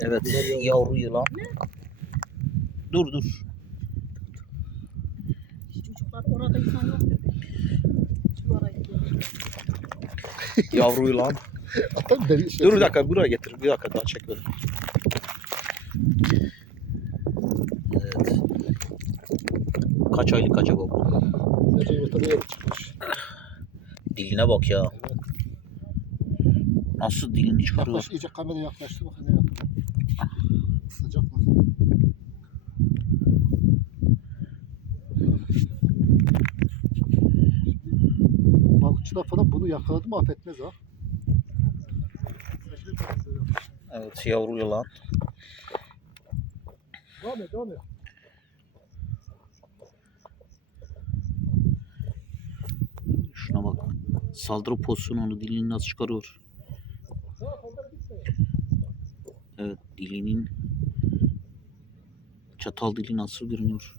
Evet yavru. yılan. Dur dur. Çocuklar orada insan yok. Yavru yılan. Atam deri şey. dur bir dakika buraya getir. Bir dakika daha çek böyle. Evet. Kaç aylık acaba bu? Diline bak ya. Evet. Nasıl dilini çıkarıyor? Yaklaş, iyice kameraya yaklaştı bak Balıkçılar falan bunu yakaladı mı affetmez ha. Evet yavru yılan. Devam et, devam et. Şuna bak. Saldırı pozisyonu onu dilini nasıl çıkarıyor? Evet dilinin Çatal dili nasıl görünüyor?